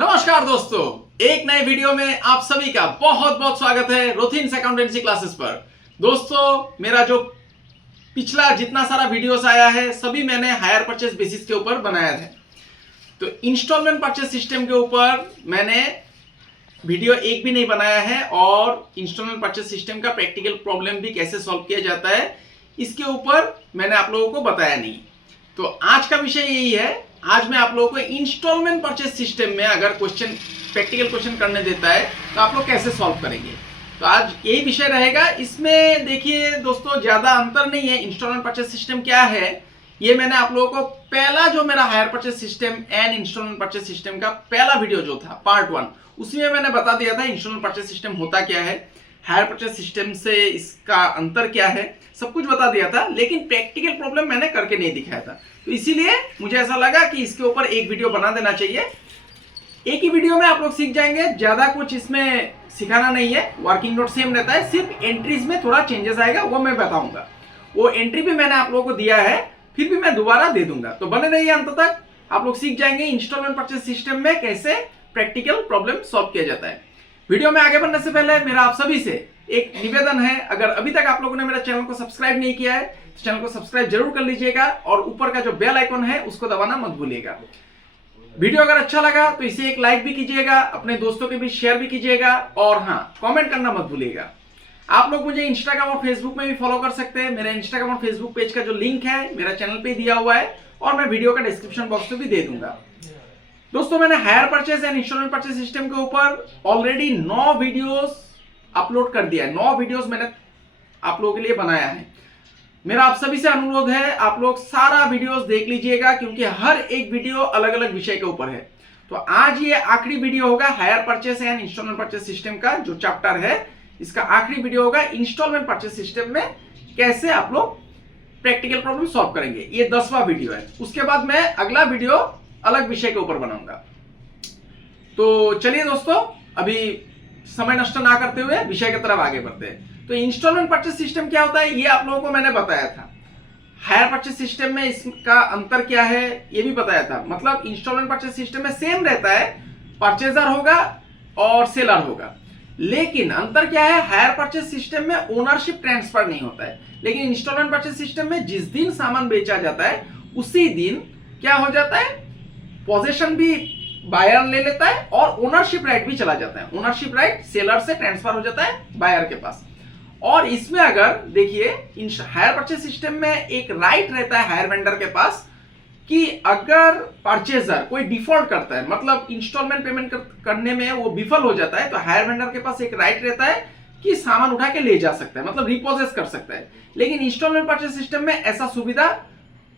नमस्कार दोस्तों, एक नए वीडियो में आप सभी का बहुत बहुत स्वागत है रोथिन्स अकाउंटेंसी क्लासेस पर। दोस्तों, मेरा जो पिछला जितना सारा वीडियोस आया है सभी मैंने हायर परचेस बेसिस के ऊपर बनाया है। तो इंस्टॉलमेंट परचेस सिस्टम के ऊपर मैंने वीडियो एक भी नहीं बनाया है और इंस्टॉलमेंट परचेस सिस्टम का प्रैक्टिकल प्रॉब्लम भी कैसे सॉल्व किया जाता है इसके ऊपर मैंने आप लोगों को बताया नहीं। तो आज का विषय यही है। आज मैं आप लोगों को इंस्टॉलमेंट परचेस सिस्टम में अगर प्रैक्टिकल क्वेश्चन करने देता है तो आप लोग कैसे सॉल्व करेंगे, तो आज यही विषय रहेगा। इसमें देखिए दोस्तों, ज़्यादा अंतर नहीं है। इंस्टॉलमेंट परचेस सिस्टम क्या है ये मैंने आप लोगों को पहला जो मेरा hire purchase system and instalment purchase system का पहला वीडियो जो था पार्ट 1, उसमें मैंने बता दिया था इंस्टॉलमेंट परचेस सिस्टम होता क्या है, हायर परचेस सिस्टम से इसका अंतर क्या है, सब कुछ बता दिया था। लेकिन प्रैक्टिकल प्रॉब्लम मैंने करके नहीं दिखाया था, तो इसीलिए मुझे ऐसा लगा कि इसके ऊपर एक वीडियो बना देना चाहिए। एक ही वीडियो में आप लोग सीख जाएंगे, ज्यादा कुछ इसमें सिखाना नहीं है। वर्किंग नोट सेम रहता है, सिर्फ एंट्रीज में थोड़ा चेंजेस आएगा, वो मैं बताऊंगा। वो एंट्री भी मैंने आप लोगों को दिया है, फिर भी मैं दोबारा दे दूंगा। तो बने रहिए अंत तक, आप लोग सीख जाएंगे इंस्टॉलमेंट परचेस सिस्टम में कैसे प्रैक्टिकल प्रॉब्लम सॉल्व किया जाता है। वीडियो में आगे बढ़ने से पहले मेरा आप सभी से एक निवेदन है, अगर अभी तक आप लोगों ने मेरा चैनल को सब्सक्राइब नहीं किया है तो चैनल को सब्सक्राइब जरूर कर लीजिएगा और ऊपर का जो बेल आइकन है उसको दबाना मत भूलिएगा। वीडियो अगर अच्छा लगा तो इसे एक लाइक भी कीजिएगा, अपने दोस्तों के बीच शेयर भी कीजिएगा और हाँ, कमेंट करना मत भूलिएगा। आप लोग मुझे इंस्टाग्राम और फेसबुक में भी फॉलो कर सकते हैं। मेरे इंस्टाग्राम और फेसबुक पेज का जो लिंक है मेरा चैनल पे दिया हुआ है और मैं वीडियो का डिस्क्रिप्शन बॉक्स में भी दे दूंगा। दोस्तों, मैंने hire purchase and instalment purchase system के ऊपर ऑलरेडी 9 वीडियोस अपलोड कर दिया है। 9 वीडियोस मैंने आप लोगों के लिए बनाया है। मेरा आप सभी से अनुरोध है, आप लोग सारा वीडियोस देख लीजिएगा क्योंकि हर एक वीडियो अलग अलग विषय के ऊपर है। तो आज ये आखिरी वीडियो होगा hire purchase and instalment purchase system का जो चैप्टर है, इसका आखिरी वीडियो होगा इंस्टॉलमेंट परचेस सिस्टम में कैसे आप लोग प्रैक्टिकल प्रॉब्लम सॉल्व करेंगे। ये 10वां वीडियो है। उसके बाद मैं अगला वीडियो अलग विषय के ऊपर बनाऊंगा। तो चलिए दोस्तों, अभी समय नष्ट ना करते हुए विषय की तरफ आगे बढ़ते हैं। तो इंस्टॉलमेंट परचेस सिस्टम क्या होता है ये आप लोगों को मैंने बताया था। हायर परचेस सिस्टम में इसका अंतर क्या है ये भी बताया था। मतलब इंस्टॉलमेंट परचेस सिस्टम में सेम रहता है, परचेजर होगा और सेलर होगा, लेकिन अंतर क्या है, हायर परचेस सिस्टम में ओनरशिप ट्रांसफर नहीं होता है, लेकिन इंस्टॉलमेंट परचेस सिस्टम में जिस दिन सामान बेचा जाता है उसी दिन क्या हो जाता है, पोजीशन भी बायर ले लेता है और ओनरशिप राइट भी चला जाता है। ओनरशिप राइट सेलर से ट्रांसफर हो जाता है बायर के पास। और इसमें अगर देखिए हायर परचेस सिस्टम में एक राइट रहता है हायर वेंडर के पास कि अगर परचेजर कोई डिफॉल्ट करता है, मतलब इंस्टॉलमेंट पेमेंट करने में वो विफल हो जाता है, तो हायर वेंडर के पास एक राइट रहता है कि सामान उठा के ले जा सकता है, मतलब रिपोजेस कर सकता है। लेकिन इंस्टॉलमेंट परचेस सिस्टम में ऐसा सुविधा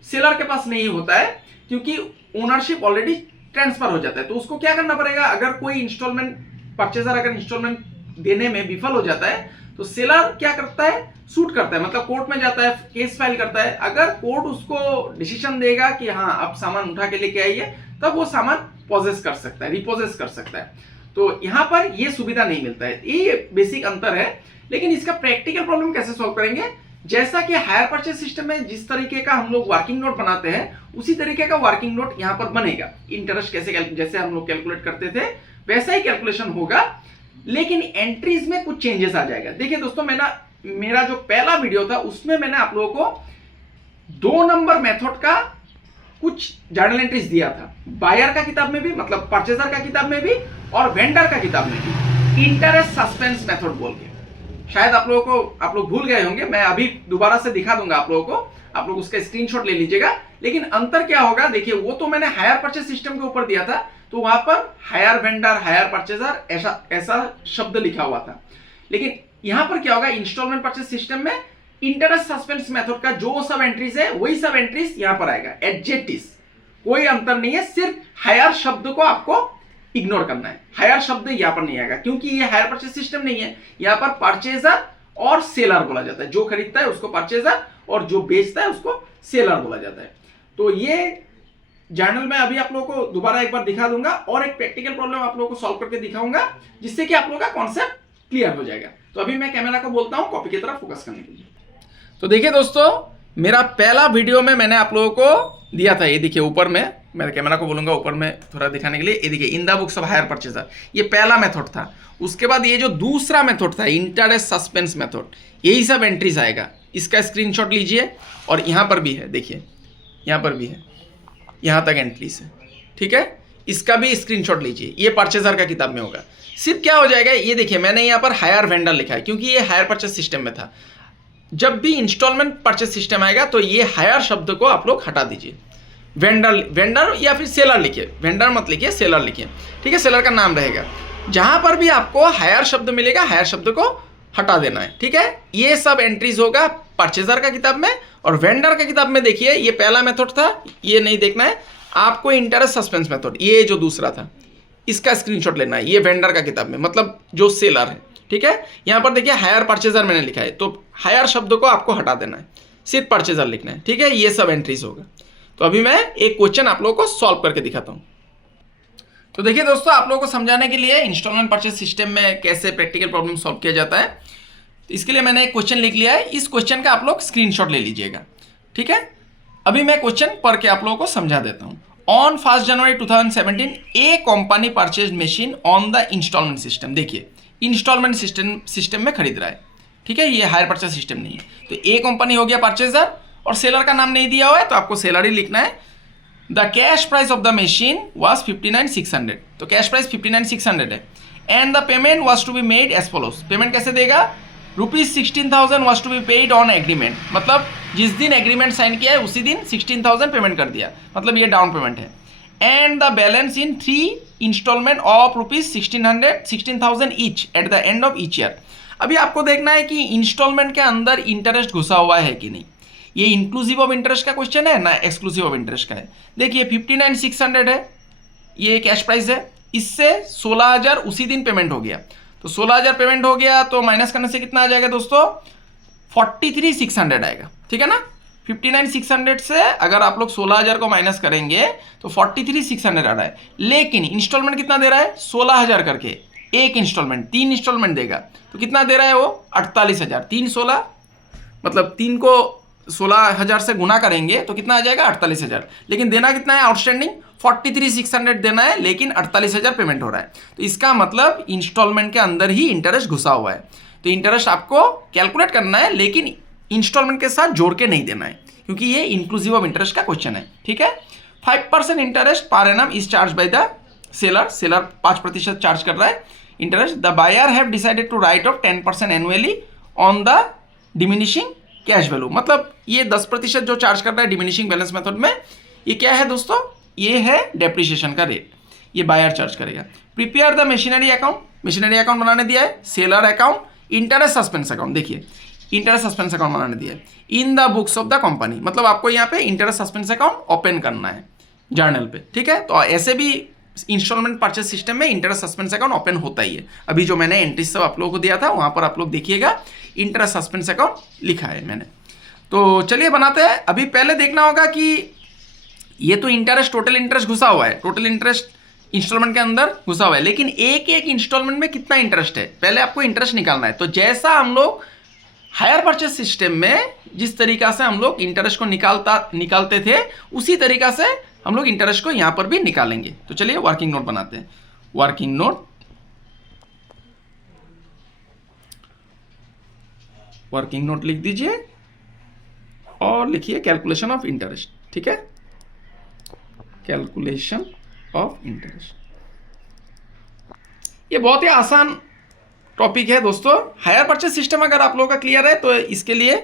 सेलर के पास नहीं होता है क्योंकि ओनरशिप ऑलरेडी ट्रांसफर हो जाता है। तो उसको क्या करना पड़ेगा, अगर कोई इंस्टॉलमेंट परचेजर अगर इंस्टॉलमेंट देने में विफल हो जाता है तो सेलर क्या करता है, सूट करता है, मतलब कोर्ट में जाता है, केस फाइल करता है। अगर कोर्ट उसको डिसीजन देगा कि हाँ अब सामान उठा के लेके आइए, तब वो सामान पोजेस कर सकता है, रिपोजेस कर सकता है। तो यहाँ पर ये सुविधा नहीं मिलता है, ये बेसिक अंतर है। लेकिन इसका प्रैक्टिकल प्रॉब्लम कैसे सॉल्व करेंगे, जैसा कि हायर परचेस सिस्टम में जिस तरीके का हम लोग वर्किंग नोट बनाते हैं उसी तरीके का वर्किंग नोट यहाँ पर बनेगा। इंटरेस्ट जैसे हम लोग कैलकुलेट करते थे वैसा ही कैलकुलेशन होगा, लेकिन एंट्रीज में कुछ चेंजेस आ जाएगा। देखिए दोस्तों, मेरा जो पहला वीडियो था उसमें मैंने आप लोगों को 2 नंबर मेथड का कुछ जर्नल एंट्रीज दिया था, बायर का किताब में भी, मतलब परचेजर का किताब में भी और वेंडर का किताब में भी, इंटरेस्ट सस्पेंस मेथड बोल के। शायद आप लोग भूल गए होंगे, मैं अभी दोबारा से दिखा दूंगा आप लोगों को, आप लोग उसका स्क्रीनशॉट ले लीजिएगा। लेकिन अंतर क्या होगा, देखिए वो तो मैंने हायर परचेस सिस्टम के ऊपर दिया था, तो वहां पर हायर वेंडर हायर परचेजर ऐसा शब्द लिखा हुआ था। लेकिन यहां पर क्या होगा, इंस्टॉलमेंट परचेस सिस्टम में इंटरेस्ट सस्पेंस मेथड का जो सब एंट्रीज है वही सब एंट्रीज यहां पर आएगा, एडजेक्टिव्स, कोई अंतर नहीं है। सिर्फ हायर शब्द को आपको इग्नोर करना है, हायर शब्द यहां पर नहीं आएगा क्योंकि ये हायर परचेस सिस्टम नहीं है। यहां पर परचेजर और सेलर बोला जाता है, जो खरीदता है उसको परचेजर और जो बेचता है उसको सेलर बोला जाता है। तो ये जर्नल में अभी आप लोगों को दोबारा एक बार दिखा दूंगा और एक प्रैक्टिकल प्रॉब्लम आप लोगों को सॉल्व करके दिखाऊंगा जिससे कि आप लोगों का कॉन्सेप्ट क्लियर हो जाएगा। तो अभी मैं कैमरा को बोलता हूं कॉपी की तरफ फोकस करने के लिए। तो देखिए दोस्तों, मेरा पहला वीडियो में मैंने आप लोगों को दिया था, ये देखिए ऊपर में मैं कैमरा को बोलूँगा ऊपर में थोड़ा दिखाने के लिए, ये देखिए in the books of hire purchaser, ये पहला मेथड था। उसके बाद ये जो दूसरा मेथड था इंटरेस्ट सस्पेंस मेथड, यही सब एंट्रीज आएगा। इसका स्क्रीनशॉट लीजिए और यहाँ पर भी है, देखिए यहाँ पर भी है, यहाँ तक एंट्रीज है, ठीक है। इसका भी स्क्रीनशॉट लीजिए, ये परचेजर का किताब में होगा। सिर्फ क्या हो जाएगा, ये देखिए मैंने यहाँ पर हायर वेंडर लिखा है क्योंकि ये हायर परचेज सिस्टम में था। जब भी इंस्टॉलमेंट परचेज सिस्टम आएगा तो ये हायर शब्द को आप लोग हटा दीजिए, वेंडर या फिर सेलर लिखिए, वेंडर मत लिखिए, सेलर लिखिए, ठीक है। सेलर का नाम रहेगा। जहां पर भी आपको हायर शब्द मिलेगा, हायर शब्द को हटा देना है, ठीक है। ये सब एंट्रीज होगा परचेजर का किताब में। और वेंडर का किताब में देखिए ये पहला मेथड था, ये नहीं देखना है आपको, इंटरेस्ट सस्पेंस मेथड, ये जो दूसरा था इसका स्क्रीनशॉट लेना है, ये वेंडर का किताब में, मतलब जो सेलर है, ठीक है। यहाँ पर देखिए हायर परचेजर मैंने लिखा है, तो हायर शब्द को आपको हटा देना है, सिर्फ परचेजर लिखना है, ठीक है। ये सब एंट्रीज होगा। तो अभी मैं एक क्वेश्चन आप लोगों को सॉल्व करके दिखाता हूँ। तो देखिए दोस्तों, आप लोगों को समझाने के लिए इंस्टॉलमेंट परचेज सिस्टम में कैसे प्रैक्टिकल प्रॉब्लम सॉल्व किया जाता है, तो इसके लिए मैंने एक क्वेश्चन लिख लिया है। इस क्वेश्चन का आप लोग स्क्रीनशॉट ले लीजिएगा, ठीक है। अभी मैं क्वेश्चन पढ़ के आप लोगों को समझा देता हूँ। On 1 January 2017 a company purchase machine on the instalment system. देखिए इंस्टॉलमेंट सिस्टम में खरीद रहा है, ठीक है, ये हायर परचेज सिस्टम नहीं है। तो ए कंपनी हो गया परचेजर, और सेलर का नाम नहीं दिया हुआ है तो आपको सेलर ही लिखना है। The cash price of the machine was 59,600, तो कैश प्राइस 59,600 है। And the payment was to be made as follows. Payment कैसे देगा, ₹16,000 was to be paid on agreement, मतलब जिस दिन एग्रीमेंट साइन किया है उसी दिन 16,000 पेमेंट कर दिया, मतलब ये डाउन पेमेंट है। And the balance in 3 instalment of ₹16,000 each at the end of each year. अभी आपको देखना है कि इंस्टॉलमेंट के अंदर इंटरेस्ट घुसा हुआ है कि नहीं। ये इंक्लूसिव ऑफ इंटरेस्ट का क्वेश्चन है ना एक्सक्लूसिव ऑफ इंटरेस्ट का है। देखिए 59,600 है, ये कैश प्राइस है, इससे 16,000 उसी दिन पेमेंट हो गया, तो 16,000 पेमेंट हो गया, तो माइनस करने से कितना आ जाएगा दोस्तों, 43,600 आएगा, ठीक है ना। 59,600 से अगर आप लोग 16,000 को माइनस करेंगे तो 43,600 आ रहा है। लेकिन इंस्टॉलमेंट कितना दे रहा है, 16,000 करके एक इंस्टॉलमेंट, 3 इंस्टॉलमेंट देगा, तो कितना दे रहा है वो 48,000। 3 16 मतलब 3 को 16,000 से गुना करेंगे तो कितना आ जाएगा 48,000। लेकिन देना कितना है आउटस्टैंडिंग, 43,600 देना है, लेकिन 48,000 पेमेंट हो रहा है। तो इसका मतलब इंस्टॉलमेंट के अंदर ही इंटरेस्ट घुसा हुआ है। तो इंटरेस्ट आपको कैलकुलेट करना है, लेकिन इंस्टॉलमेंट के साथ जोड़ के नहीं देना है, क्योंकि ये इंक्लूसिव ऑफ इंटरेस्ट का क्वेश्चन है, ठीक है। 5% interest per annum is charge by the seller, seller 5% charge कर रहा है interest. The buyer have decided to write off 10% annually on the diminishing cash value, मतलब ये 10% जो चार्ज कर रहा है डिमिनिशिंग बैलेंस मेथड में, ये क्या है दोस्तों, ये है डेप्रिसिएशन का रेट, ये बायर चार्ज करेगा। Prepare the machinery account, machinery account बनाने दिया है, seller account, interest suspense account, देखिए इंटरेस्ट सस्पेंस अकाउंट बनाने दिया है इन the books of the company, मतलब आपको यहाँ पे इंटरेस्ट सस्पेंस अकाउंट ओपन करना है जर्नल पे, ठीक है। तो ऐसे भी इंस्टॉलमेंट परचेज सिस्टम में इंटरेस्ट सस्पेंस अकाउंट ओपन होता ही है। अभी जो मैंने एंट्री सब आप लोगों को दिया था वहां पर आप लोग देखिएगा इंटरेस्ट सस्पेंस अकाउंट लिखा है मैंने। तो चलिए बनाते हैं। अभी पहले देखना होगा कि ये तो इंटरेस्ट, टोटल इंटरेस्ट घुसा हुआ है, टोटल इंटरेस्ट इंस्टॉलमेंट के अंदर घुसा हुआ है, लेकिन एक एक इंस्टॉलमेंट में कितना इंटरेस्ट है पहले आपको इंटरेस्ट निकालना है। तो जैसा हम लोग हायर परचेज सिस्टम में जिस तरीका से हम लोग इंटरेस्ट को निकालते थे, उसी तरीका से हम लोग इंटरेस्ट को यहां पर भी निकालेंगे। तो चलिए वर्किंग नोट बनाते हैं। वर्किंग नोट, वर्किंग नोट लिख दीजिए और लिखिए कैलकुलेशन ऑफ इंटरेस्ट, ठीक है, कैलकुलेशन ऑफ इंटरेस्ट। ये बहुत ही आसान टॉपिक है दोस्तों। हायर परचेज सिस्टम अगर आप लोगों का क्लियर है तो इसके लिए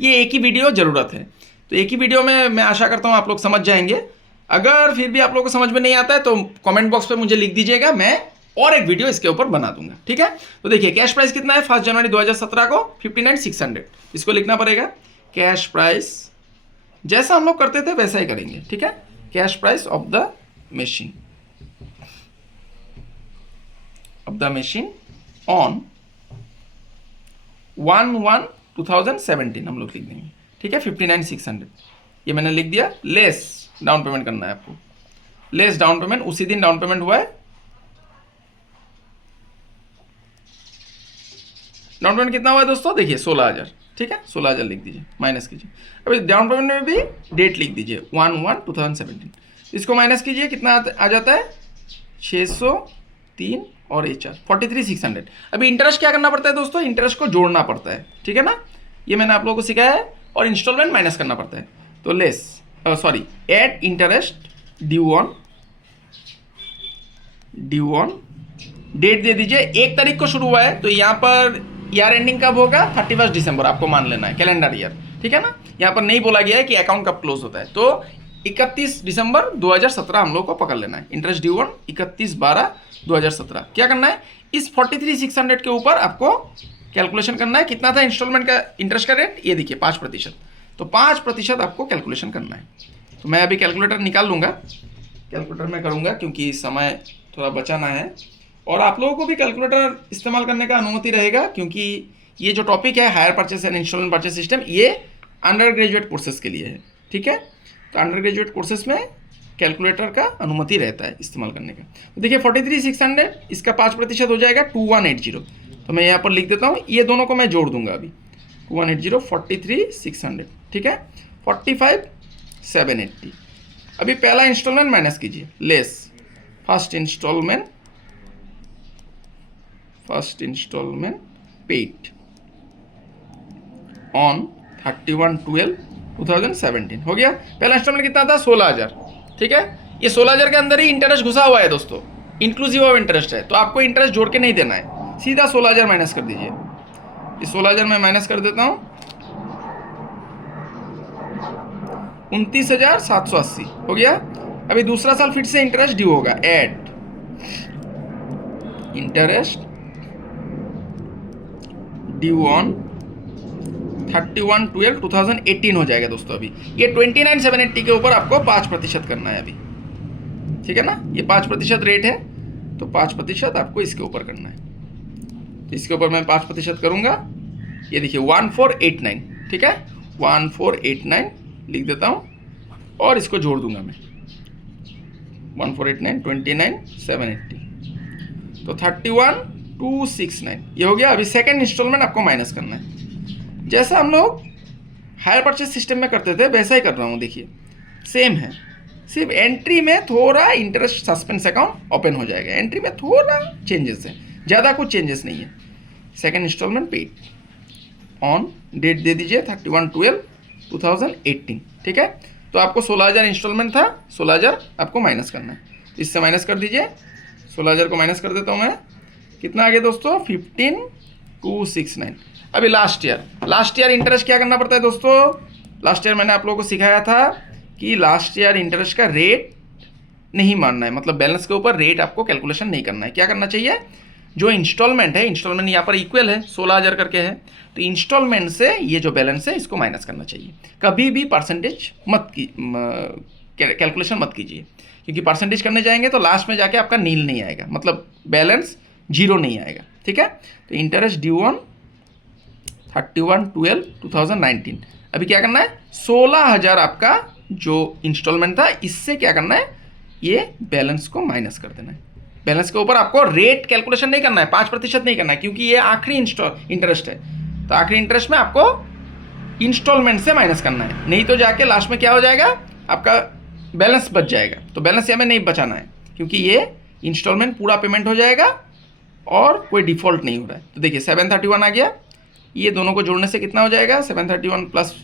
ये एक ही वीडियो जरूरत है। तो एक ही वीडियो में मैं आशा करता हूँ आप लोग समझ जाएंगे। अगर फिर भी आप लोगों को समझ में नहीं आता है तो कमेंट बॉक्स पे मुझे लिख दीजिएगा, मैं और एक वीडियो इसके ऊपर बना दूंगा, ठीक है। तो देखिए कैश प्राइस कितना है 1 जनवरी 2017 को 59,600, इसको लिखना पड़ेगा। कैश प्राइस जैसा हम लोग करते थे वैसा ही करेंगे, ठीक है। Cash price of the machine on 1/1/2017 हम लोग लिख देंगे, ठीक है। 59,600 ये मैंने लिख दिया। लेस डाउन पेमेंट करना है आपको, लेस डाउन पेमेंट, उसी दिन डाउन पेमेंट हुआ है। डाउन पेमेंट कितना हुआ है दोस्तों, देखिए 16,000, ठीक है। 16,000 लिख दीजिए, माइनस कीजिए। अभी डाउन पेमेंट में भी डेट लिख दीजिए 1/1/2017। इसको माइनस कीजिए, कितना आ जाता है 603 और ये 4 43,600। अभी इंटरेस्ट क्या करना पड़ता है दोस्तों, इंटरेस्ट को जोड़ना पड़ता है, ठीक है ना, ये मैंने आप लोगों को सिखाया है, और इंस्टॉलमेंट माइनस करना पड़ता है। तो add interest due on date दे दीजिए, 1 तारीख को शुरू हुआ है तो यहाँ पर ईयर एंडिंग कब होगा, 31 दिसंबर आपको मान लेना है, कैलेंडर ईयर, ठीक है ना। यहाँ पर नहीं बोला गया है कि अकाउंट कब क्लोज होता है, तो 31 दिसंबर 2017 हम लोग को पकड़ लेना है। Interest due on 31/12/2017। क्या करना है, इस 43,600 के ऊपर आपको कैलकुलेशन करना है। कितना था इंस्टॉलमेंट का इंटरेस्ट का रेट, ये देखिए 5%, तो 5% आपको कैलकुलेशन करना है। तो मैं अभी कैलकुलेटर निकाल लूँगा, कैलकुलेटर में करूँगा क्योंकि समय थोड़ा बचाना है, और आप लोगों को भी कैलकुलेटर इस्तेमाल करने का अनुमति रहेगा, क्योंकि ये जो टॉपिक है hire purchase and instalment purchase system, ये अंडर ग्रेजुएट कोर्सेज के लिए है, ठीक है। तो अंडर ग्रेजुएट कोर्सेज में कैलकुलेटर का अनुमति रहता है इस्तेमाल करने का। तो देखिए 43,600, इसका 5% हो जाएगा 2180। तो मैं यहाँ पर लिख देता हूँ, ये दोनों को मैं जोड़ दूंगा अभी, 2180 43,600, ठीक है, 45,780। अभी पहला इंस्टॉलमेंट माइनस कीजिए, less first instalment paid on 31/12/2017 हो गया। पहला इंस्टॉलमेंट कितना था, 16,000, ठीक है। ये 16,000 के अंदर ही इंटरेस्ट घुसा हुआ है दोस्तों, इंक्लूसिव ऑफ इंटरेस्ट है, तो आपको इंटरेस्ट जोड़ के नहीं देना है, सीधा 16,000 माइनस कर दीजिए। ये 16,000 मैं माइनस कर देता हूँ, 29,780 हो गया। अभी दूसरा साल फिर से इंटरेस्ट ड्यू होगा, ऐड इंटरेस्ट ड्यू ऑन 31/12/2018 हो जाएगा दोस्तों। अभी ये 29,780 के ऊपर आपको 5% करना है अभी, ठीक है ना। ये 5% रेट है, तो 5% आपको इसके ऊपर करना है। तो इसके ऊपर मैं 5% करूंगा, ये देखिए 1489, ठीक है, 1489 लिख देता हूं, और इसको जोड़ दूंगा मैं 1489 29,780, तो 31,269 ये हो गया। अभी सेकंड इंस्टॉलमेंट आपको माइनस करना है, जैसा हम लोग हायर परचेस सिस्टम में करते थे वैसा ही कर रहा हूँ, देखिए सेम है, सिर्फ एंट्री में थोड़ा इंटरेस्ट सस्पेंस अकाउंट ओपन हो जाएगा, एंट्री में थोड़ा चेंजेस है, ज़्यादा कुछ चेंजेस नहीं है। Second instalment paid on date दे दीजिए 31/12/2018, ठीक है। तो आपको 16,000 इंस्टॉलमेंट था, 16,000 आपको माइनस करना है, इससे माइनस कर दीजिए, 16,000 को माइनस कर देता हूँ मैं, कितना आ गया दोस्तों 15,269। अभी लास्ट ईयर इंटरेस्ट क्या करना पड़ता है दोस्तों, लास्ट ईयर मैंने आप लोगों को सिखाया था कि लास्ट ईयर इंटरेस्ट का रेट नहीं मानना है, मतलब बैलेंस के ऊपर रेट आपको कैलकुलेशन नहीं करना है। क्या करना चाहिए, जो इंस्टॉलमेंट है, इंस्टॉलमेंट यहाँ पर इक्वल है 16,000 करके है, तो इंस्टॉलमेंट से ये जो बैलेंस है इसको माइनस करना चाहिए। कभी भी परसेंटेज कैलकुलेशन मत कीजिए, क्योंकि परसेंटेज करने जाएंगे तो लास्ट में जाके आपका नील नहीं आएगा, मतलब बैलेंस जीरो नहीं आएगा, ठीक है। तो इंटरेस्ट ड्यू ऑन 31/12/2019, अभी क्या करना है, 16,000 आपका जो इंस्टॉलमेंट था इससे क्या करना है, ये बैलेंस को माइनस कर देना है। बैलेंस के ऊपर आपको रेट कैलकुलेशन नहीं करना है, 5% नहीं करना है, क्योंकि ये आखिरी इंटरेस्ट है, तो आखिरी इंटरेस्ट में आपको इंस्टॉलमेंट से माइनस करना है, नहीं तो जाके लास्ट में क्या हो जाएगा, आपका बैलेंस बच जाएगा। तो बैलेंस हमें नहीं बचाना है, क्योंकि ये इंस्टॉलमेंट पूरा पेमेंट हो जाएगा और कोई डिफ़ॉल्ट नहीं हो रहा है। तो देखिए 731 आ गया, ये दोनों को जोड़ने से कितना हो जाएगा, 731 +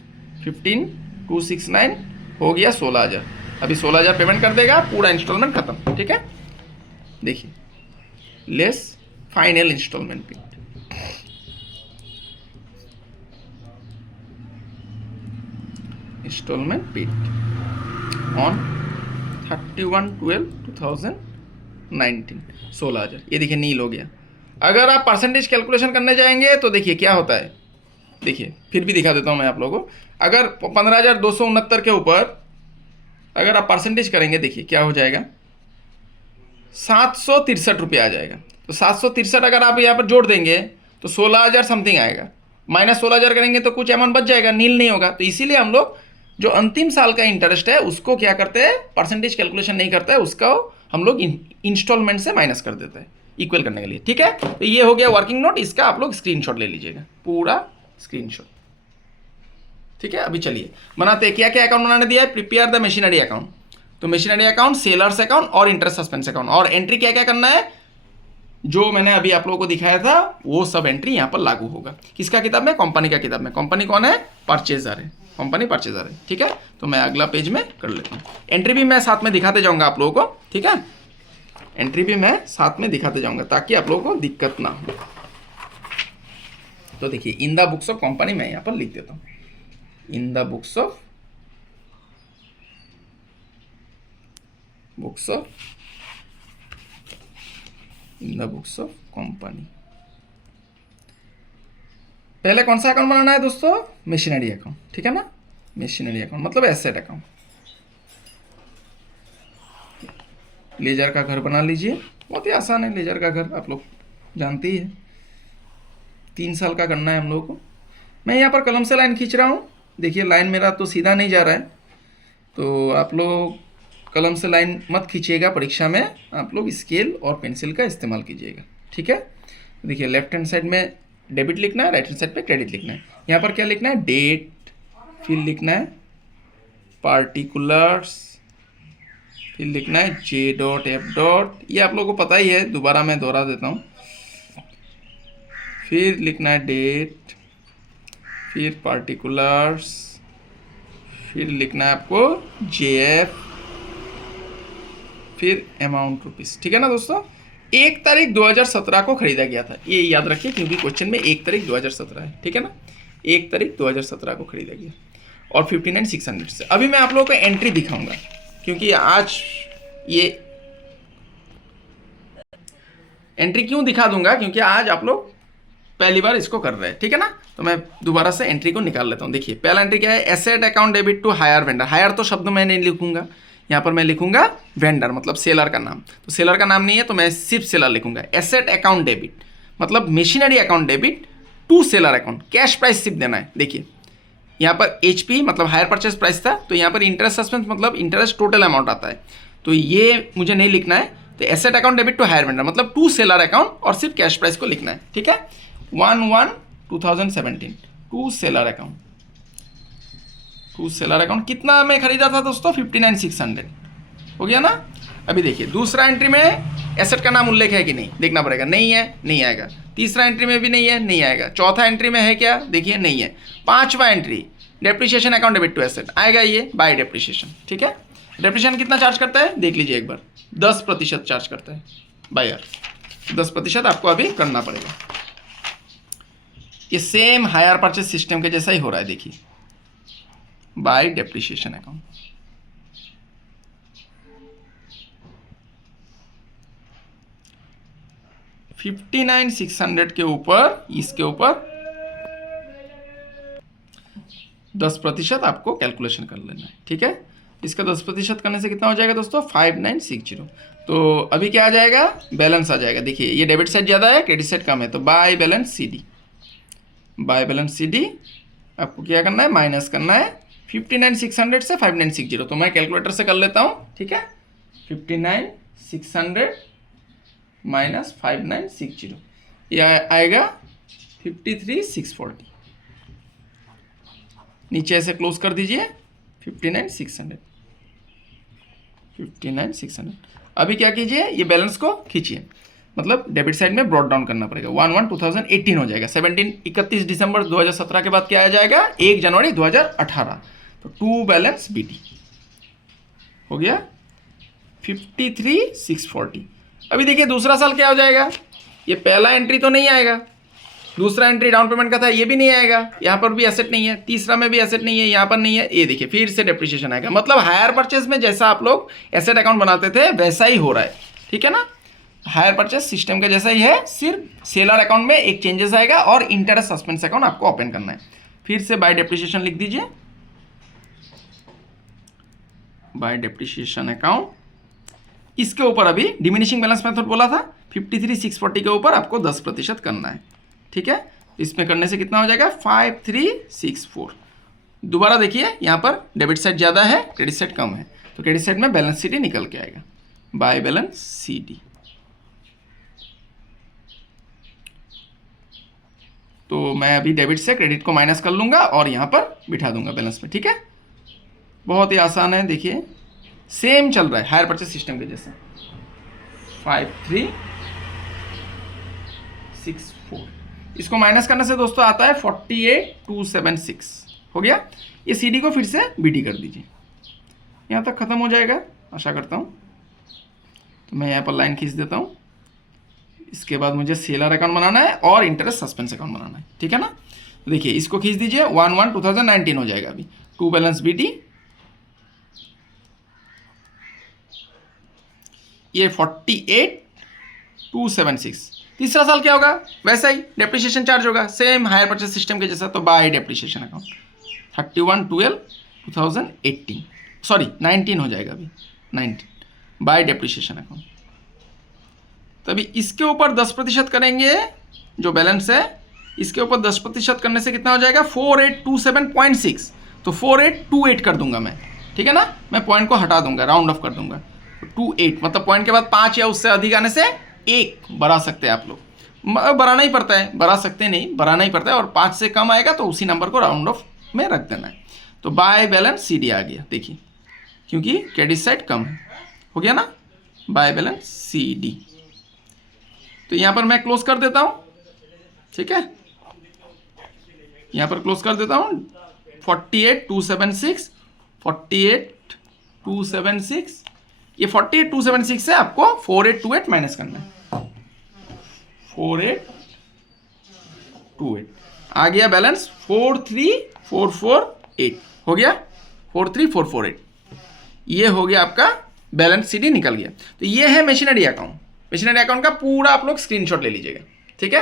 15,269 हो गया 16,000। अभी 16,000 पेमेंट कर देगा, पूरा इंस्टॉलमेंट खत्म, ठीक है। देखिए less final instalment paid, instalment paid on 31/12/2019 16,000, ये देखिए नील हो गया। अगर आप परसेंटेज कैलकुलेशन करने जाएंगे तो देखिए क्या होता है, देखिए फिर भी दिखा देता हूँ मैं आप लोगों को। अगर 15,269 के ऊपर अगर आप परसेंटेज करेंगे, देखिए क्या हो जाएगा, 763 रुपये आ जाएगा। तो 763 अगर आप यहाँ पर जोड़ देंगे तो 16,000 समथिंग आएगा, माइनस 16,000 करेंगे तो कुछ अमाउंट बच जाएगा, नील नहीं होगा। तो इसीलिए हम लोग जो अंतिम साल का इंटरेस्ट है उसको क्या करते हैं, परसेंटेज कैलकुलेशन नहीं करता है, उसका हम लोग इंस्टॉलमेंट से माइनस कर देते हैं इक्वल करने के लिए, ठीक है। तो ये हो गया वर्किंग नोट, इसका आप लोग स्क्रीनशॉट ले लीजिएगा, पूरा स्क्रीनशॉट, ठीक है। अभी चलिए बनाते हैं, क्या क्या अकाउंट बनाने दिया है, प्रिपेयर द मशीनरी अकाउंट। तो मशीनरी अकाउंट, सेलर्स अकाउंट और इंटरेस्ट सस्पेंस अकाउंट। और एंट्री क्या क्या करना है, जो मैंने अभी आप लोगों को दिखाया था वो सब एंट्री यहाँ पर लागू होगा। किसका किताब में, कंपनी का किताब में। कंपनी कौन है, परचेजर है, कंपनी परचेजर है, ठीक है। तो मैं अगला पेज में कर लेता हूँ। एंट्री भी मैं साथ में दिखाते जाऊंगा आप लोगों को, ठीक है। एंट्री भी मैं साथ में दिखाते जाऊंगा ताकि आप लोगों को दिक्कत ना हो। तो देखिए, in the books of company मैं यहाँ पर लिख देता हूँ, इन the books of in the books of company. पहले कौन सा अकाउंट बनाना है दोस्तों, मशीनरी अकाउंट, ठीक है ना। मशीनरी अकाउंट मतलब एसेट अकाउंट। लेजर का घर बना लीजिए, बहुत ही आसान है लेजर का घर, आप लोग जानते ही है। 3 साल का करना है हम लोगों को। मैं यहाँ पर कलम से लाइन खींच रहा हूँ, देखिए लाइन मेरा तो सीधा नहीं जा रहा है, तो आप लोग कलम से लाइन मत खींचिएगा, परीक्षा में आप लोग स्केल और पेंसिल का इस्तेमाल कीजिएगा, ठीक है। देखिए लेफ्ट हैंड साइड में डेबिट लिखना है, राइट हैंड साइड पे क्रेडिट लिखना है। यहाँ पर क्या लिखना है, डेट, फिर लिखना है पार्टिकुलर्स, फिर लिखना है जे डॉट एफ डॉट, ये आप लोगों को पता ही है, दोबारा मैं दोहरा देता हूँ। फिर लिखना है डेट, फिर पार्टिकुलर्स, फिर लिखना है आपको जे एफ, फिर अमाउंट रुपीस, ठीक है ना दोस्तों। 1 तारीख 2017 को खरीदा गया था, ये याद रखिए क्योंकि क्वेश्चन में 1 तारीख 2017 है, ठीक है ना। 1 तारीख 2017 को खरीदा गया और 59,600 से। अभी मैं आप लोगों को एंट्री दिखाऊंगा क्योंकि आज ये एंट्री क्यों दिखा दूंगा, क्योंकि आज आप लोग पहली बार इसको कर रहे हैं, ठीक है ना। तो मैं दोबारा से एंट्री को निकाल लेता हूँ। देखिए पहला एंट्री क्या है, asset account debit to hire vendor. Hire तो शब्द मैं नहीं लिखूंगा, यहाँ पर मैं लिखूंगा वेंडर मतलब सेलर का नाम। तो सेलर का नाम नहीं है तो मैं सिर्फ सेलर लिखूंगा। एसेट अकाउंट डेबिट मतलब machinery account debit to seller account, cash price सिर्फ देना है। देखिए यहाँ पर HP मतलब हायर परचेज प्राइस था, तो यहाँ पर इंटरेस्ट सस्पेंस मतलब इंटरेस्ट टोटल अमाउंट आता है, तो ये मुझे नहीं लिखना है। तो asset account debit to hire vendor मतलब टू सेलर अकाउंट और सिर्फ कैश प्राइस को लिखना है, ठीक है। 1/1/2017 to seller account. To seller account कितना में खरीदा था दोस्तों, 59,600 हो गया ना। अभी देखिए दूसरा एंट्री में एसेट का नाम उल्लेख है कि नहीं, देखना पड़ेगा, नहीं है, नहीं आएगा। तीसरा एंट्री में भी नहीं है, नहीं आएगा। चौथा एंट्री में है क्या, देखिए नहीं है। पांचवा entry depreciation account debit to asset, आएगा ये बाय डेप्रिसिएशन, ठीक है। डेप्रिसिएशन कितना चार्ज करता है देख लीजिए एक बार, 10% चार्ज करता है बायर, 10% आपको अभी करना पड़ेगा। ये सेम हायर परचेज सिस्टम के जैसा ही हो रहा है, देखिए बाय डेप्रिसिएशन अकाउंट। $59,600 के ऊपर, इसके ऊपर 10% आपको कैलकुलेशन कर लेना है, ठीक है। इसका 10% करने से कितना हो जाएगा दोस्तों, 5960। तो अभी क्या आ जाएगा, बैलेंस आ जाएगा। देखिए ये डेबिट साइड ज़्यादा है, क्रेडिट साइड कम है, तो by balance CD, by balance CD आपको क्या करना है, माइनस करना है 59,600 से 5960। तो मैं कैलकुलेटर से कर लेता हूँ, ठीक है। 59,600 माइनस 5960, ये आएगा 53,640। नीचे ऐसे क्लोज कर दीजिए 59,600। अभी क्या कीजिए, ये बैलेंस को खींचिए, मतलब डेबिट साइड में ब्रॉड डाउन करना पड़ेगा। 1/1/2018 हो जाएगा। 31 दिसंबर 2017 के बाद क्या आ जाएगा, 1 जनवरी 2018। तो टू बैलेंस BD हो गया 53,640। अभी देखिए दूसरा साल क्या हो जाएगा, ये पहला एंट्री तो नहीं आएगा, दूसरा एंट्री डाउन पेमेंट का था, ये भी नहीं आएगा, यहाँ पर भी एसेट नहीं है, तीसरा में भी एसेट नहीं है, यहाँ पर नहीं है। ये देखिए फिर से डेप्रिसिएशन आएगा, मतलब हायर परचेज में जैसा आप लोग एसेट अकाउंट बनाते थे वैसा ही हो रहा है, ठीक है ना। हायर परचेज सिस्टम का जैसा ही है, सिर्फ सेलर अकाउंट में एक चेंजेस आएगा और इंटरेस्ट सस्पेंस अकाउंट आपको ओपन करना है। फिर से बाय डेप्रिसिएशन लिख दीजिए, बाय डेप्रिसिएशन अकाउंट। इसके ऊपर अभी डिमिनिशिंग बैलेंस मेथड बोला था, 53,640 के ऊपर आपको 10% करना है, ठीक है। इसमें करने से कितना हो जाएगा, 5364। दोबारा देखिए यहाँ पर डेबिट साइड ज़्यादा है, क्रेडिट साइड कम है, तो क्रेडिट साइड में बैलेंस CD निकल के आएगा, बाय बैलेंस CD। तो मैं अभी डेबिट से क्रेडिट को माइनस कर लूँगा और यहाँ पर बिठा दूंगा बैलेंस में, ठीक है। बहुत ही आसान है, देखिए सेम चल रहा है हायर परचेस सिस्टम के जैसा। 5364, इसको माइनस करने से दोस्तों आता है 48276। हो गया। ये CD को फिर से BD कर दीजिए, यहाँ तक खत्म हो जाएगा आशा करता हूँ। तो मैं यहाँ पर लाइन खींच देता हूँ। इसके बाद मुझे सेलर अकाउंट बनाना है और इंटरेस्ट सस्पेंस अकाउंट बनाना है, ठीक है ना। देखिए इसको खींच दीजिए, 1/1/2019 हो जाएगा अभी। टू बैलेंस BD, ये 48276। तीसरा साल क्या होगा, वैसा ही डेप्रिसिएशन चार्ज होगा, सेम हायर परचेस सिस्टम के जैसा। तो बाय डेप्रिसिएशन अकाउंट 31/12/2018 सॉरी 19 हो जाएगा अभी, 19 बाय डेप्रिसिएशन अकाउंट। तभी इसके ऊपर 10% करेंगे जो बैलेंस है, इसके ऊपर 10% करने से कितना हो जाएगा 4827.6। तो 4828 कर दूंगा मैं, ठीक है ना। मैं पॉइंट को हटा दूंगा, राउंड ऑफ कर दूंगा। 28 मतलब पॉइंट के बाद 5 या उससे अधिक आने से 1 बढ़ा सकते हैं आप लोग। बढ़ाना ही पड़ता है, बढ़ा सकते नहीं, बढ़ाना ही पड़ता है। और 5 से कम आएगा तो उसी नंबर को राउंड ऑफ में रख देना है। तो बाय बैलेंस CD आ गया, देखिए क्योंकि क्रेडिट साइड कम है, हो गया ना, बाय बैलेंस CD। तो यहाँ पर मैं क्लोज कर देता हूँ, ठीक है, यहाँ पर क्लोज कर देता हूँ। 48276, 48276, ये 48276 से आपको 4828 माइनस करना है। 4828 आ गया बैलेंस 43448, हो गया 43448। ये हो गया आपका बैलेंस CD निकल गया। तो ये है मशीनरी अकाउंट। मशीनरी अकाउंट का पूरा आप लोग स्क्रीनशॉट ले लीजिएगा, ठीक है।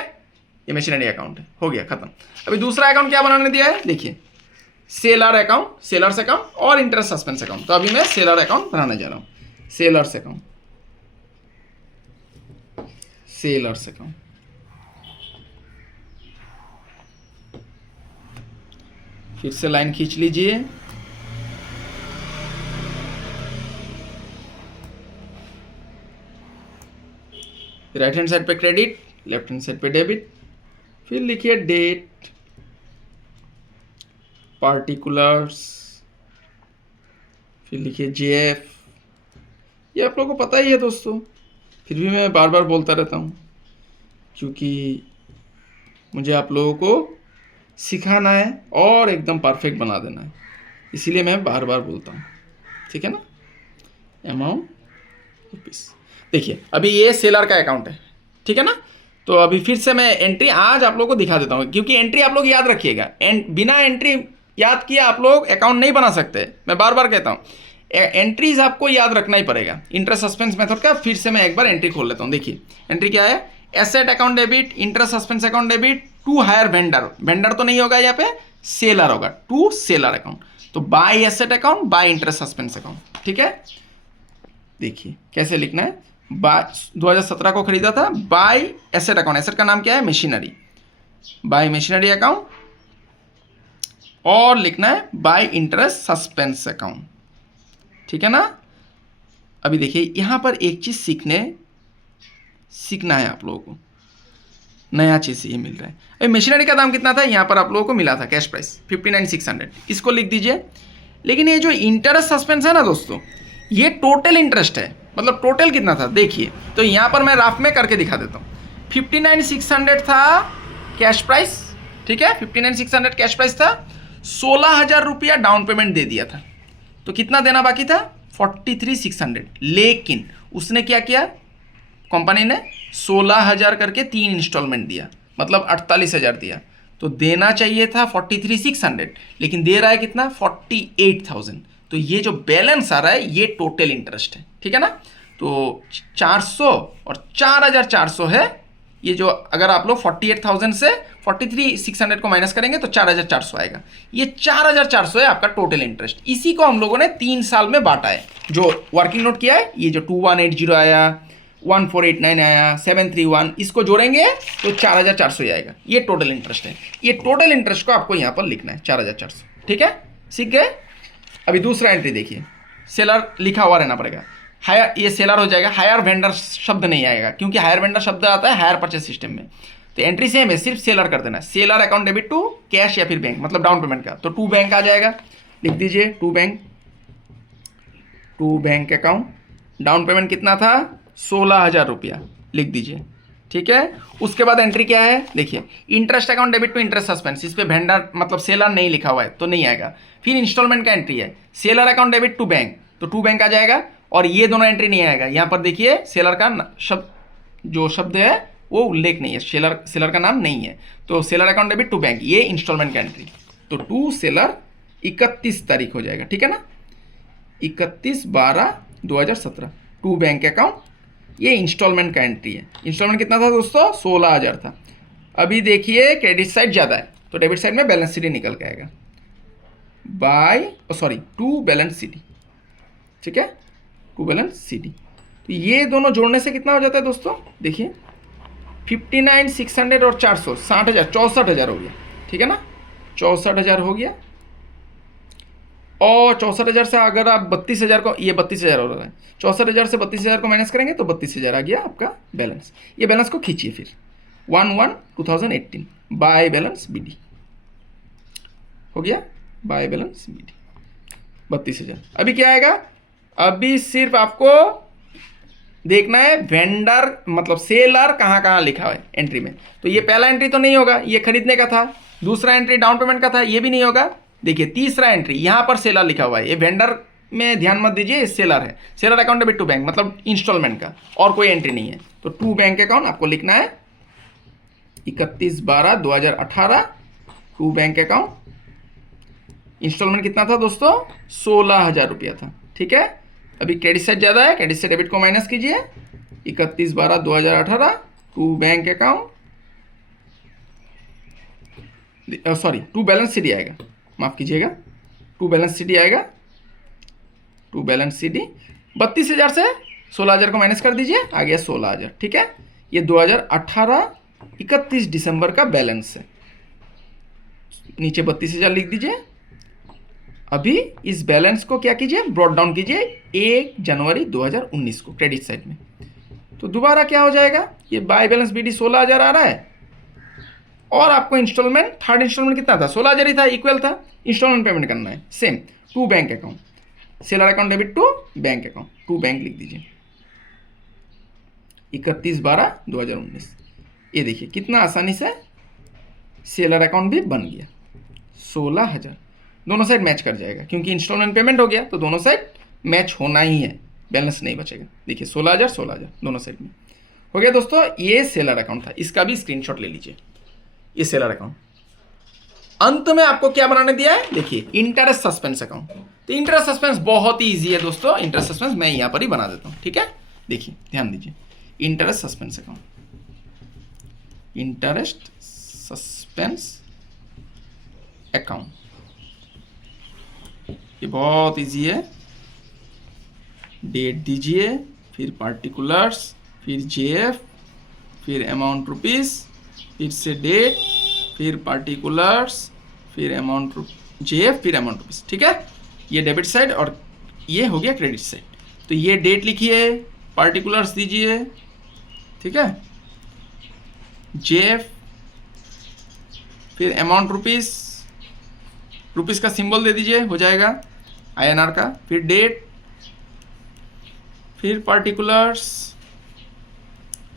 ये मशीनरी अकाउंट है, हो गया खत्म। अभी दूसरा अकाउंट क्या बनाने दिया है, देखिए सेलर अकाउंट, सेलर्स अकाउंट और इंटरेस्ट सस्पेंस अकाउंट। तो अभी मैं सेलर अकाउंट बनाने जा रहा हूँ। सेलर्स अकाउंट, सेलर्स अकाउंट, फिर से लाइन खींच लीजिए। राइट हैंड साइड पे क्रेडिट, लेफ्ट हैंड साइड पे डेबिट, फिर लिखिए डेट, पार्टिकुलर्स, फिर लिखिए JF। ये आप लोगों को पता ही है दोस्तों, फिर भी मैं बार बार बोलता रहता हूँ क्योंकि मुझे आप लोगों को सिखाना है और एकदम परफेक्ट बना देना है, इसीलिए मैं बार बार बोलता हूँ, ठीक है ना। अमाउंट रुपीस, देखिए अभी ये सेलर का अकाउंट है, ठीक है ना। तो अभी फिर से मैं एंट्री आज आप लोगों को दिखा देता हूँ, क्योंकि एंट्री आप लोग याद रखिएगा। बिना एंट्री याद किया आप लोग अकाउंट नहीं बना सकते, मैं बार बार कहता हूँ। एंट्रीज आपको याद रखना ही पड़ेगा इंटरेस्ट सस्पेंस मेथड का। फिर से मैं एक बार एंट्री खोल लेता हूँ, देखिए एंट्री क्या है, asset account debit, interest suspense account debit to hire vendor. Vendor तो नहीं होगा यहाँ पे, सेलर होगा, टू सेलर अकाउंट। तो by asset account, by interest suspense account, ठीक है। देखिए कैसे लिखना है, बाय 2017 को खरीदा था, बाय एसेट अकाउंट, एसेट का नाम क्या है मशीनरी, बाय मशीनरी अकाउंट, और लिखना है बाय इंटरेस्ट सस्पेंस अकाउंट, ठीक है ना। अभी देखिए यहाँ पर एक चीज सीखना है आप लोगों को, नया चीज ये मिल रहा है। अभी मशीनरी का दाम कितना था, यहाँ पर आप लोगों को मिला था कैश प्राइस 59,600, इसको लिख दीजिए। लेकिन ये जो इंटरेस्ट सस्पेंस है ना दोस्तों, ये टोटल इंटरेस्ट है, मतलब टोटल कितना था देखिए। तो यहाँ पर मैं राफ में करके दिखा देता हूँ। 59,600 था कैश प्राइस, ठीक है, 59,600 कैश प्राइस था। 16,000 रुपया डाउन पेमेंट दे दिया था, तो कितना देना बाकी था 43,600। लेकिन उसने क्या किया, कंपनी ने 16,000 करके 3 इंस्टॉलमेंट दिया, मतलब 48,000 दिया। तो देना चाहिए था 43,600, लेकिन दे रहा है कितना 48,000। तो ये जो बैलेंस आ रहा है ये टोटल इंटरेस्ट है, ठीक है ना। तो 400 और 4,400 है ये जो, अगर आप लोग 48,000 से 43,600 को माइनस करेंगे तो 4,400 आएगा। ये 4,400 है आपका टोटल इंटरेस्ट। इसी को हम लोगों ने 3 साल में बांटा है। जो वर्किंग नोट किया है, ये जो 2180 आया, 1489 आया, 731, इसको जोड़ेंगे तो 4,400 ही आएगा। ये टोटल इंटरेस्ट है। ये टोटल इंटरेस्ट को आपको यहाँ पर लिखना है 4,400, ठीक है, सीख गए। अभी दूसरा एंट्री देखिए, सेलर लिखा हुआ रहना पड़ेगा, हायर, ये सेलर हो जाएगा, हायर वेंडर शब्द नहीं आएगा, क्योंकि हायर वेंडर शब्द आता है हायर परचेस सिस्टम में। तो एंट्री सेम है, सिर्फ सेलर कर देना है। Seller account debit to cash या फिर बैंक, मतलब डाउन पेमेंट का। तो टू बैंक आ जाएगा, लिख दीजिए to bank, to bank account. Down payment कितना था? 16,000 रुपया लिख दीजिए, ठीक है। उसके बाद एंट्री क्या है देखिए, interest account debit to interest suspense, इस पे वेंडर मतलब सेलर नहीं लिखा हुआ है तो नहीं आएगा। फिर इंस्टॉलमेंट का एंट्री है, seller account debit to bank, तो टू बैंक आ जाएगा, और ये दोनों एंट्री नहीं आएगा। यहाँ पर देखिए सेलर का शब्द, जो शब्द है वो उल्लेख नहीं है, सेलर का नाम नहीं है, तो seller account debit to bank, ये इंस्टॉलमेंट का एंट्री। तो टू सेलर 31 तारीख हो जाएगा, ठीक है ना, 31/12/2017। टू बैंक अकाउंट, ये इंस्टॉलमेंट का एंट्री है। इंस्टॉलमेंट कितना था दोस्तों? 16,000 था। अभी देखिए क्रेडिट साइड ज़्यादा है तो डेबिट साइड में बैलेंस शीट निकल के आएगा, टू बैलेंस शीट, ठीक है, टू बैलेंस शीट। तो ये दोनों जोड़ने से कितना हो जाता है दोस्तों? देखिए 59,600 और 400, 60,000, 64,000 हो गया, ठीक है ना, 64,000 हो गया। और 64,000 से अगर आप 32,000 को, ये 32,000 हो रहा है, 64,000 से 32,000 को माइनस करेंगे तो 32,000 आ गया आपका बैलेंस। ये बैलेंस को खींचिए फिर 1/1/2018 बाय बैलेंस BD हो गया, बाय बैलेंस BD 32,000। अभी क्या आएगा? अभी सिर्फ आपको देखना है वेंडर मतलब सेलर कहाँ कहाँ लिखा है एंट्री में। तो ये पहला एंट्री तो नहीं होगा, ये खरीदने का था। दूसरा एंट्री डाउन पेमेंट का था, ये भी नहीं होगा। देखिए तीसरा एंट्री यहाँ पर सेलर लिखा हुआ है, ये वेंडर में ध्यान मत दीजिए, सेलर है। Seller account debit to bank मतलब इंस्टॉलमेंट का, और कोई एंट्री नहीं है। तो टू बैंक अकाउंट आपको लिखना है 31/12/2018 टू बैंक अकाउंट। इंस्टॉलमेंट कितना था दोस्तों? 16,000 रुपया था, ठीक है। अभी क्रेडिट साइड ज़्यादा है, क्रेडिट से डेबिट को माइनस कीजिए, 31/12/2018 to bank account, to balance sheet आएगा, माफ कीजिएगा, टू बैलेंस शीट आएगा, टू बैलेंस शीट 32,000 से 16,000 को माइनस कर दीजिए, आ गया 16,000, ठीक है। ये 2018 31 दिसंबर का बैलेंस है, नीचे 32,000 लिख दीजिए। अभी इस बैलेंस को क्या कीजिए, ब्रॉट डाउन कीजिए 1 जनवरी 2019 को क्रेडिट साइड में। तो दोबारा क्या हो जाएगा, ये बाय बैलेंस BD 16,000 आ रहा है, और आपको इंस्टॉलमेंट, थर्ड इंस्टॉलमेंट कितना था? 16,000 ही था, इक्वल था। इंस्टॉलमेंट पेमेंट करना है same, to bank account, seller account debit to bank account, to bank लिख दीजिए 31/12/2019। ये देखिए कितना आसानी से सेलर अकाउंट भी बन गया। 16,000 दोनों साइड मैच कर जाएगा, क्योंकि इंस्टॉलमेंट पेमेंट हो गया तो दोनों साइड मैच होना ही है, बैलेंस नहीं बचेगा। देखिए 16,000 16,000 दोनों साइड में हो गया दोस्तों। ये सेलर अकाउंट था, इसका भी स्क्रीनशॉट ले लीजिए, ये सेलर अकाउंट। अंत में आपको क्या बनाने दिया है, देखिए इंटरेस्ट सस्पेंस अकाउंट। तो इंटरेस्ट सस्पेंस बहुत ही ईजी है दोस्तों, इंटरेस्ट सस्पेंस मैं यहाँ पर ही बना देता हूँ, ठीक है। देखिए ध्यान दीजिए, interest suspense account, interest suspense account, ये बहुत इजी है। डेट दीजिए, फिर पार्टिकुलर्स, फिर JF, फिर अमाउंट रुपीस, फिर से डेट, फिर पार्टिकुलर्स, फिर अमाउंट JF, फिर अमाउंट रुपीस, ठीक है। ये डेबिट साइड और ये हो गया क्रेडिट साइड। तो ये डेट लिखिए, पार्टिकुलर्स दीजिए, ठीक है, JF, फिर अमाउंट रुपीस, रुपीस का सिंबल दे दीजिए, हो जाएगा INR का, फिर डेट, फिर पार्टिकुलर्स,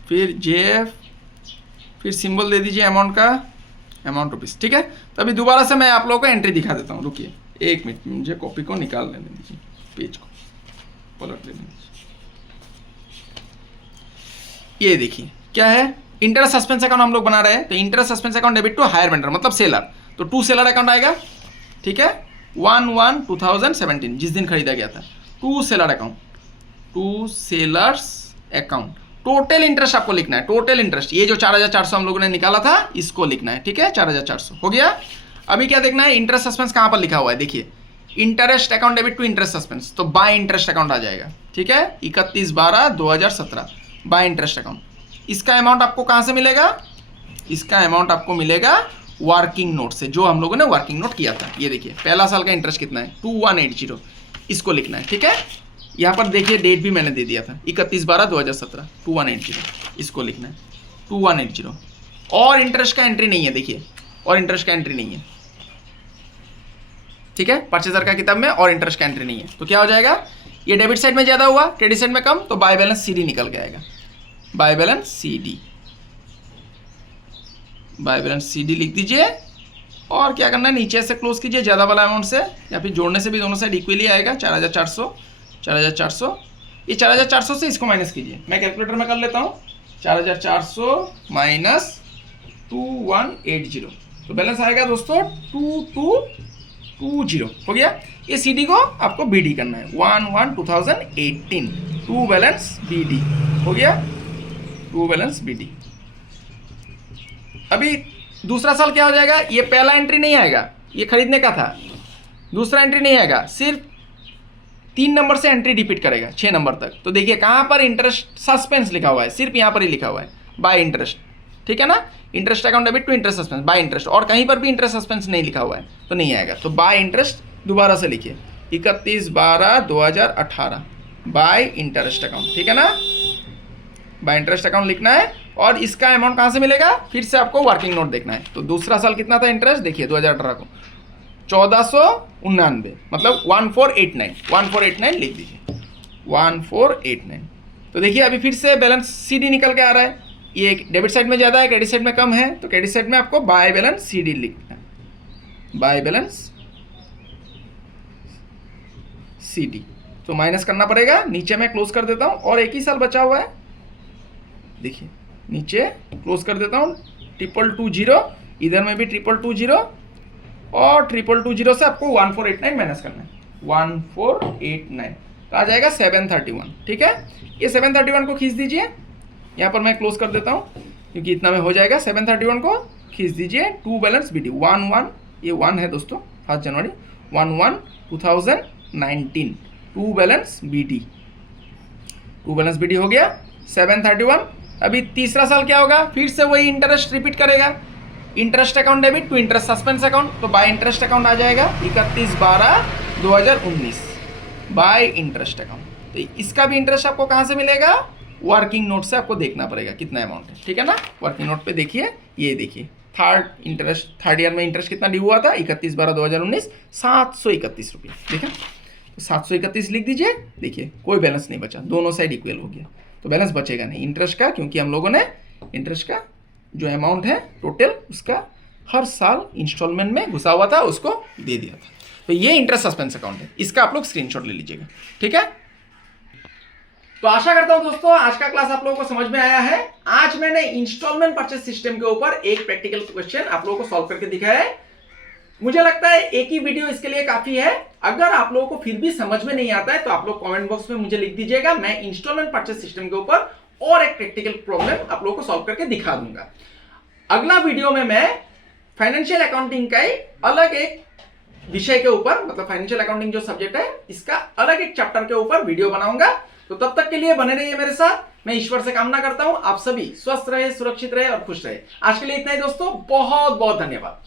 फिर JF, फिर सिंबल दे दीजिए अमाउंट का, अमाउंट रुपीस, ठीक है। तो अभी दोबारा से मैं आप लोगों को एंट्री दिखा देता हूँ, रुकिए 1 मिनट, मुझे कॉपी को निकाल लेने दीजिए, पेज को पलट लेने दीजिए। ये देखिए क्या है, इंटरेस्ट सस्पेंस अकाउंट हम लोग बना रहे हैं। तो interest suspense account debit to hire vendor मतलब सेलर, तो टू सेलर अकाउंट आएगा, ठीक है, 1/1/2017 जिस दिन खरीदा गया था। To seller account, to seller's account, total interest आपको लिखना है, टोटल इंटरेस्ट, ये जो 4,400 हम लोगों ने निकाला था इसको लिखना है, ठीक है, 4,400 हो गया। अभी क्या देखना है, इंटरेस्ट सस्पेंस कहाँ पर लिखा हुआ है, देखिए interest account debit to interest suspense, तो बाय इंटरेस्ट अकाउंट आ जाएगा, ठीक है, 31/12/2017 बाय इंटरेस्ट अकाउंट। इसका अमाउंट आपको कहाँ से मिलेगा, इसका अमाउंट आपको मिलेगा वर्किंग नोट से, जो हम लोगों ने वर्किंग नोट किया था। ये देखिए पहला साल का इंटरेस्ट कितना है, 2180, इसको लिखना है, ठीक है। यहाँ पर देखिए डेट भी मैंने दे दिया था 31/12/2017, 2180, इसको लिखना है 2180। और इंटरेस्ट का एंट्री नहीं है, देखिए और इंटरेस्ट का एंट्री नहीं है, ठीक है, परचेजर का किताब में और इंटरेस्ट का एंट्री नहीं है। तो क्या हो जाएगा, ये डेबिट साइड में ज़्यादा हुआ, क्रेडिट साइड में कम, तो बाय बैलेंस CD निकल के आएगा। By balance CD, by balance CD लिख दीजिए और क्या करना है, नीचे से क्लोज कीजिए ज़्यादा वाला अमाउंट से, या फिर जोड़ने से भी दोनों साइड इक्वली आएगा। 4400, 4400, ये 4400 से इसको माइनस कीजिए। मैं कैलकुलेटर में कर लेता हूँ। 4400 माइनस 2180, तो बैलेंस आएगा दोस्तों 2220। हो गया। ये CD को आपको BD करना है, 1/1/2018, टू बैलेंस BD। हो गया, टू बैलेंस BD। अभी दूसरा साल क्या हो जाएगा, ये पहला एंट्री नहीं आएगा, ये खरीदने का था, दूसरा एंट्री नहीं आएगा, सिर्फ 3 नंबर से एंट्री रिपीट करेगा 6 नंबर तक। तो देखिए कहाँ पर इंटरेस्ट सस्पेंस लिखा हुआ है, सिर्फ यहाँ पर ही लिखा हुआ है बाय इंटरेस्ट, ठीक है ना। Interest account debit to interest suspense, by interest, और कहीं पर भी इंटरेस्ट सस्पेंस नहीं लिखा हुआ है तो नहीं आएगा। तो बाय इंटरेस्ट दोबारा से लिखिए, 31/12/2018 बाय इंटरेस्ट अकाउंट, ठीक है ना। बाय इंटरेस्ट अकाउंट लिखना है और इसका अमाउंट कहाँ से मिलेगा, फिर से आपको वर्किंग नोट देखना है। तो दूसरा साल कितना था इंटरेस्ट, देखिए 2018 को 1499, मतलब 1489 लिख दीजिए, 1489। तो देखिए अभी फिर से बैलेंस CD निकल के आ रहा है। ये डेबिट साइड में ज़्यादा है, क्रेडिट साइड में कम है, तो क्रेडिट साइड में आपको बाय बैलेंस CD लिखना है, बाय बैलेंस CD। तो माइनस करना पड़ेगा, नीचे मैं क्लोज कर देता हूँ और एक ही साल बचा हुआ है, देखिए नीचे क्लोज कर देता हूँ, 2220, इधर में भी 2220 और 2220 से आपको 1489 माइनस करना है, 1489, तो आ जाएगा 731, ठीक है। ये 731 को खींच दीजिए, यहाँ पर मैं क्लोज कर देता हूँ क्योंकि इतना में हो जाएगा। 731 को खींच दीजिए, टू बैलेंस BD 11, ये 1 है दोस्तों, 1 जनवरी 11/2019, to balance BD, to balance BD हो गया 731। अभी तीसरा साल क्या होगा, फिर से वही इंटरेस्ट रिपीट करेगा, interest account debit to interest suspense account, तो बाय इंटरेस्ट अकाउंट आ जाएगा 31/12/2019 बाय इंटरेस्ट अकाउंट। तो इसका भी इंटरेस्ट आपको कहाँ से मिलेगा, वर्किंग नोट से आपको देखना पड़ेगा कितना अमाउंट है, ठीक है ना। वर्किंग नोट पे देखिए, ये देखिए थर्ड ईयर में इंटरेस्ट कितना ड्यू हुआ था, 31/12/2019, 731 रुपये, ठीक है। तो 731 लिख दीजिए, देखिए कोई बैलेंस नहीं बचा, दोनों साइड इक्वल हो गया, तो बैलेंस बचेगा नहीं इंटरेस्ट का, क्योंकि हम लोगों ने इंटरेस्ट का जो अमाउंट है टोटल उसका हर साल इंस्टॉलमेंट में घुसा हुआ था उसको दे दिया था। तो ये इंटरेस्ट सस्पेंस अकाउंट है, इसका आप लोग स्क्रीनशॉट ले लीजिएगा, ठीक है। तो आशा करता हूं दोस्तों आज का क्लास आप लोगों को समझ में आया है। आज मैंने इंस्टॉलमेंट परचेस सिस्टम के ऊपर एक प्रैक्टिकल क्वेश्चन आप लोगों को सॉल्व करके दिखाया है। मुझे लगता है एक ही वीडियो इसके लिए काफी है। अगर आप लोगों को फिर भी समझ में नहीं आता है तो आप लोग कमेंट बॉक्स में मुझे लिख दीजिएगा, मैं इंस्टॉलमेंट परचेस सिस्टम के ऊपर और एक प्रैक्टिकल प्रॉब्लम आप लोगों को सॉल्व करके दिखा दूंगा। अगला वीडियो में मैं फाइनेंशियल अकाउंटिंग का अलग एक विषय के ऊपर, मतलब फाइनेंशियल अकाउंटिंग जो सब्जेक्ट है इसका अलग एक चैप्टर के ऊपर वीडियो बनाऊंगा। तो तब तक के लिए बने रहिए मेरे साथ। मैं ईश्वर से कामना करता हूं आप सभी स्वस्थ रहे, सुरक्षित रहे और खुश रहे। आज के लिए इतना ही दोस्तों, बहुत बहुत धन्यवाद।